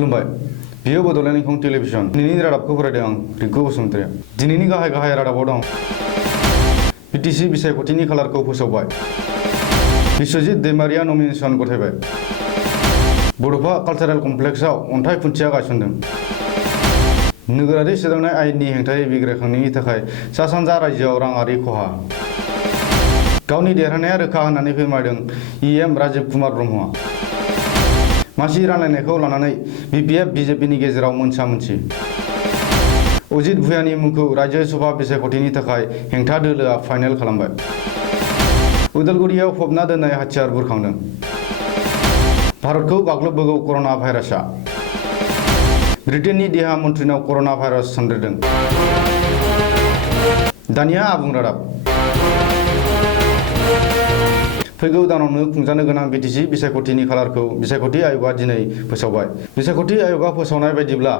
खुलुमबाय बियो बड'लेण्ड इंखं टेलिभिजन दिनैनि रादाबखौ फरायदों आं रिंकु बसुमतारी दिनैनि गाहाय रादाबाव दं बिटिसि बिसायख'थिनि खालारखौ फोसावबाय बिश्वजित दैमारिया नमिनेशन गथायबाय बड'फा कालचारेल कमप्लेक्सआव अन्थाइ खुन्थिया गायसनदों नोगोरारि सोदांनाय आयेननि हेंथायै बिग्रायखांनायनि थाखाय सा सानजा रायजोआव राङारि खहा गावनि देरहानाया रोखा होननानै फोरमायदों इएम राजीव कुमार ब्रह्मआ मासि रानलायनायखौ लानानै बिपिएफ बिजेपिनि गेजेराव मोनसा-मोनसि अजित भुयानि मुंखौ राज्यो सभा बिसायख'थिनि थाखाय हेंथा दोलोआ फाइनेल खालामबाय उदालगुरियाव फबना दोननाय हाथियार बुरखांदों भारतखौ गाग्लोबबोगौ कर'ना भाइरासआ ब्रिटेननि देहा मन्थ्रिनाव कर'ना भाइरास सन्देरदों दानिया आबुं रादाब फैगौ दानावनो खुंजानो गोनां बिटिसि बिसायख'थिनि खालारखौ बिसायख'थि आय'गआ दिनै फोसावबाय बिसायख'थि आय'गआ फोसावनाय बायदिब्ला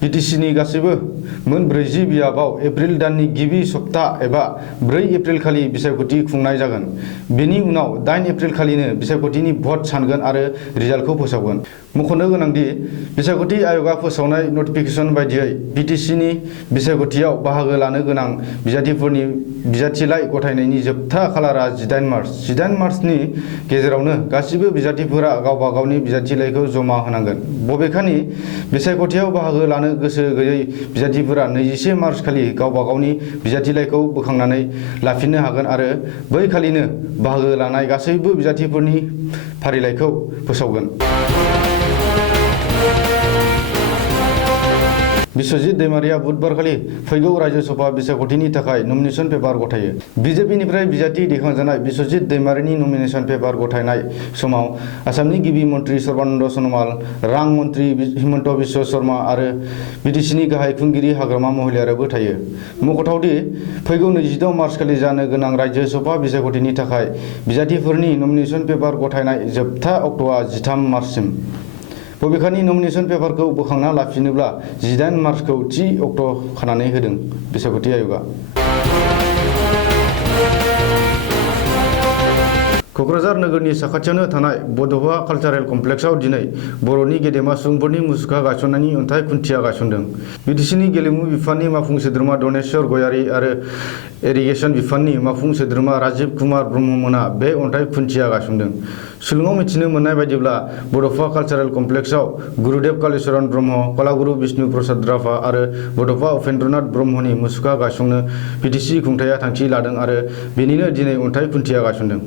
बिटिसिनि गासैबो मोन 40 बियाबाव एप्रिल दाननि गिबि सप्ता एबा 4 एप्रिल खालि बिसायख'थि खुंनाय जागोन बेनि उनाव 8 एप्रिल खालिनो बिसायख'थिनि भट सानगोन आरो रिजाल्टखौ फोसावगोन मख'नो गोनांदि बिसायख'थि आय'गआ फोसावनाय नटिफिकेशन बायदियै बिटिसिनि बिसायख'थियाव बाहागो लानो गोनां बिजाथिफोरनि बिजाथिलाइ गथायनायनि जोबथा खालारा 18 मार्चनि गेजेरावनो गासिबो बिजाथिफोरा गावबा गावनि बिजाथिलाइखौ जमा होनांगोन बबेखानि बिसायख'थियाव बाहागो लानो गोसो गैयै बिजाथिफोरा 21 मार्च खालि गावबा गावनि बिजाथिलाइखौ बोखांनानै लाफिननो हागोन आरो बै खालिनो बाहागो लानाय गासैबो बिजाथिफोरनि फारिलाइखौ फोसावगोन बिश्वजित दैमारिया बुधबारखालि फैगौ राज्यो सभा बिसायख'थिनि थाखाय नमिनेशन पेपार गथायो बिजेपिनिफ्राय बिजाथि दैखांजानाय बिश्वजित दैमारिनि नमिनेशन पेपार गथायनाय समाव आसामनि गिबि मन्थ्रि सर्बानन्द सन'वाल रां मन्थ्रि हिमन्त बिश्व शर्मा आरो बिटिसिनि गाहाय खुंगिरि हाग्रामा महिलारियाबो थायो मख'थावदि फैगौ 26 मार्च खालि जानो गोनां राज्यो सभा बिसायख'थिनि थाखाय बिजाथिफोरनि नमिनेशन पेपार गथायनाय जोबथा अक्ट'आ 13 मार्चसिम बबेखानि नमिनेशन पेपारखौ बोखांना लाफिनोब्ला 18 मार्चखौ थि अक्ट' खानानै होदों बिसायख'थि आय'गआ क'क्राझार नोगोरनि साखाथियावनो थानाय बड'फा कालचारेल कमप्लेक्सआव दिनै बर'नि गेदेमा सुबुंफोरनि मुसुखा गायसननायनि अन्थाइ खुन्थिया गायसनदों बिटिसिनि गेलेमु बिफाननि मावफुं सोद्रोमा दनेश्वर गयारी आरो इरिगेसन बिफाननि मावफुं सोद्रोमा राजीव कुमार ब्रह्ममोना बे अन्थाइ खुन्थिया गायसनदों सुलुङाव मिथिनो मोननाय बायदिब्ला बड'फा कालचारेल कमप्लेक्सआव गुरुदेव कालीचरण ब्रह्म कलागुरु बिष्णु प्रसाद राभा आरो बड'फा उपेन्द्रनाथ ब्रह्मनि मुसुखा गायसंनो बिटिसि खुंथाया थांखि लादों आरो बेनिनो दिनै अन्थाइ खुन्थिया गायसनदों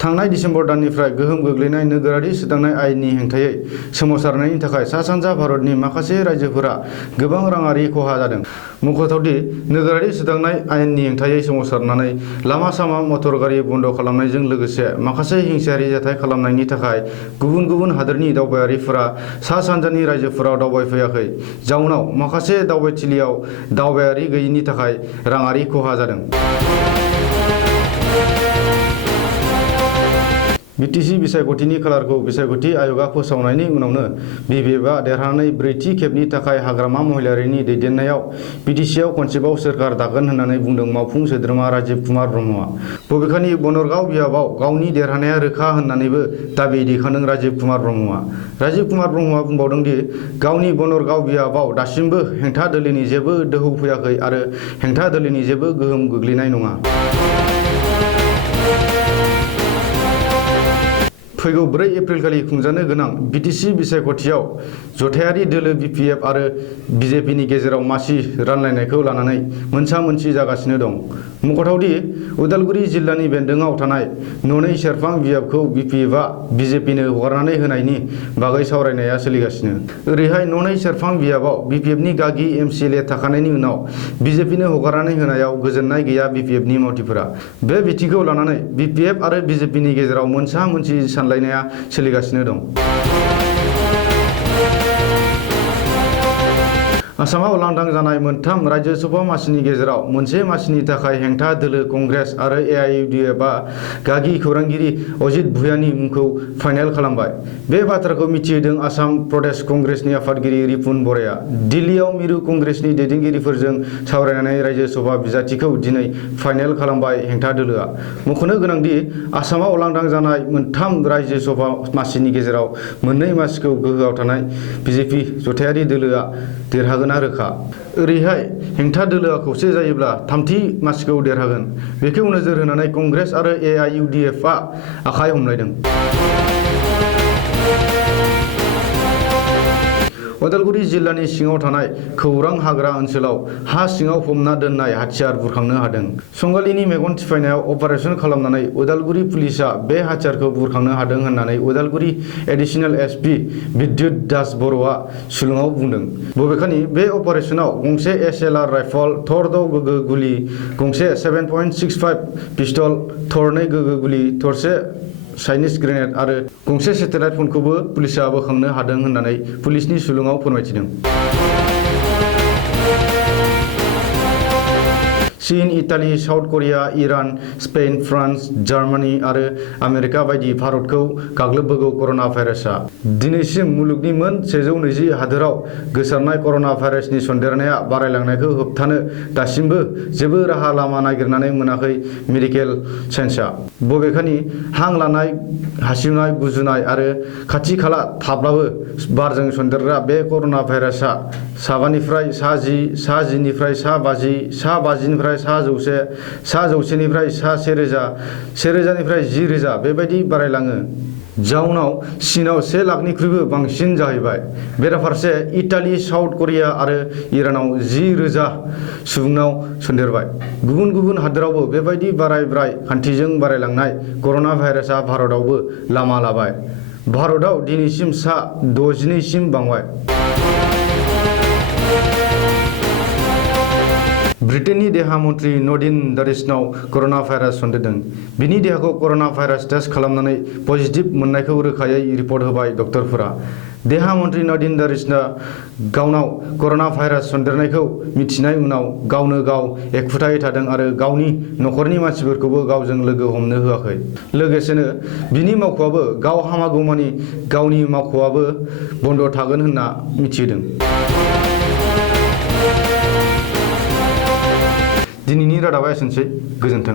थांनाय दिसेम्बर दाननिफ्राय गोहोम गोग्लैनाय नोगोरारि सोदांनाय आयेननि हेंथायै सोमावसारनायनि थाखाय सा सानजा भारतनि माखासे रायजोफोरा गोबां राङारि खहा जादों मख'थावदि नोगोरारि सोदांनाय आयेननि हेंथायै सोमावसारनानै लामा सामा मटर गारि बन्द' खालामनायजों लोगोसे माखासे हिंसायारि जाथाय खालामनायनि थाखाय गुबुन गुबुन हादोरनि दावबायारिफोरा सा सानजानि रायजोफोराव दावबायफैयाखै जाउनाव माखासे दावबायथिलियाव दावबायारि गैयिनि थाखाय राङारि खहा जादों बिटिसि बिसायख'थिनि खालारखौ बिसायख'थि आय'गआ फोसावनायनि उनावनो बिपिएफआ देरहानानै 4थि खेबनि थाखाय हाग्रामा महिलारिनि दैदेननायाव बिटिसिआव खनसेबाव सोरखार दागोन होननानै बुंदों मावफुं सोद्रोमा राजीव कुमार ब्रह्मआ बबेखानि बनरगाव बियाबाव गावनि देरहानाया रोखा होननानैबो दाबि दैखांदों राजीव कुमार ब्रह्मआ बुंबावदों दि गावनि बनरगाव बियाबाव दासिमबो हेंथा दोलोनि जेबो दोहौ फैयाखै आरो हेंथा दोलोनि जेबो गोहोम गोग्लैनाय नङा फैगौ 4 एप्रिल खालि खुंजानो गोनां बिटिसि बिसायख'थियाव जथायारि दोलो बिपिएफ आरो बिजेपिनि गेजेराव मासि रानलायनायखौ लानानै मोनसा-मोनसि जागासिनो दं मख'थावदि उदालगुरि जिल्लानि बेन्दोङाव थानाय ननै सेरफां बियाबखौ बिपिएफआ बिजेपिनो हगारनानै होनायनि बागै सावरायनाया सोलिगासिनो ओरैहाय ननै सेरफां बियाबाव बिपिएफनि गागि एमसिएलए थाखानायनि उनाव बिजेपिनो हगारनानै होनायाव गोजोननाय गैया बिपिएफनि मावथिफोरा बे बिथिंखौ लानानै बिपिएफ आरो बिजेपिनि गेजेराव मोनसा-मोनसि सानलायनाया सोलिगासिनो दं आसामाव लांदां जानाय मोनथाम राज्यो सभा मासिनि गेजेराव मोनसे मासिनि थाखाय हेंथा दोलो कंग्रेस आरो एआइयुडिएफआ गागि खौरांगिरि अजित भुयानि मुंखौ फाइनेल खालामबाय। बे बाथ्राखौ मिथिहोदों आसाम प्रदेश कंग्रेसनि आफादगिरि रिपुन बराया। दिल्लीयाव मिरु कंग्रेसनि दैदेनगिरिफोरजों सावरायनानै राज्यो सभा बिजाथिखौ दिनै फाइनेल खालामबाय हेंथा दोलोआ। मख'नो गोनांदि आसामाव लांदां जानाय मोनथाम राज्यो सभा मासिनि गेजेराव मोननै मासिखौ गोहोआव थानाय बिजेपि जथायारि दोलोआ देरहागोना रोखा। ओरैहाय हेंथा दोलोआ खौसे जायोब्ला थामथि मासिखौ देरहागोन। बेखौ नोजोर होनानै कंग्रेस आरो एआइयुडिएफआ आखाइ हमलायदों। उदालगुरि जिल्लानि सिङाव थानाय खौरां हाग्रा ओनसोलाव हा सिङाव फबना दोननाय हाथियार बुरखांनो हादों। संगालिनि मेगन थिफायनायाव अपारेसन खालामनानै उदालगुरि पुलिसआ बे हाथियारखौ बुरखांनो हादों होननानै उदालगुरि एडिशनेल एसपि बिद्युत दास बर'आ शिलंआव बुंदों। बबेखानि बे अपारेसनाव गंसे एसएलआर राइफल, थर 6 गोगो गुलि, गंसे 7.65 पिस्तल, थरनै गोगो गुलि, थरसे चाइनिज ग्रेनेड आरो गंसे सेटेलाइट फनखौबो पुलिसआ बोखांनो हादों होननानै पुलिसनि सुलुङाव फोरमायथिदों। चीन, Italy, South Korea, Iran, Spain, France, Germany आरो आमेरिका बायदि भारतखौ गाग्लोबबोगौ कर'ना भाइरासआ। दिनैसिम मुलुगनि मोन 120 हादोराव गोसारनाय कर'ना भाइरासनि सन्देरनाया बारायलांनायखौ होबथानो दासिमबो जेबो राहा लामा नागिरनानै मोनाखै मेडिकेल साइन्सआ। बबेखानि हां लानाय, हासिउनाय, गुजुनाय आरो खाथि खाला थाब्लाबो बारजों सन्देरग्रा बे कर'ना भाइरासआ साबानिफ्राय सा 10, सा 10निफ्राय सा 50, सा 50निफ्राय सा 100, सा 100निफ्राय सा 1000, 1000निफ्राय 10,000 बेबायदि बारायलाङो। जाउनाव चीनआव 1 लाखनिख्रुइबो बांसिन जाहैबाय। बेराफारसे इटाली, साउथ करिया आरो इरानाव 10,000 सुबुंनाव सन्देरबाय। गुबुन गुबुन हादोरावबो बेबायदि बाराय खान्थिजों बारायलांनाय कर'ना भाइरासआ भारतआवबो लामा लाबाय। भारतआव दिनैसिम सा 62 सिम बांबाय। ब्रिटेननि देहा मन्थ्रि नडीन दारिसनाव कर'ना भाइरास सन्देरदों। बिनि देहाखौ कर'ना भाइरास टेस्ट खालामनानै पजिटिभ मोननायखौ रोखायै रिपर्ट होबाय डक्टरफोरा। देहा मन्थ्रि नडीन दारिसना गावनाव कर'ना भाइरास सन्देरनायखौ मिथिनाय उनाव गावनो गाव एखुथायै थादों आरो गावनि नखरनि मानसिफोरखौबो गावजों लोगो हमनो होआखै। लोगोसेनो बिनि मावख'आबो गाव हामागौमानि गावनि मावख'आबो बन्द थागोन होनना मिथिहोदों। दिनैनि रादाबा एसेनोसै। गोजोन्थों।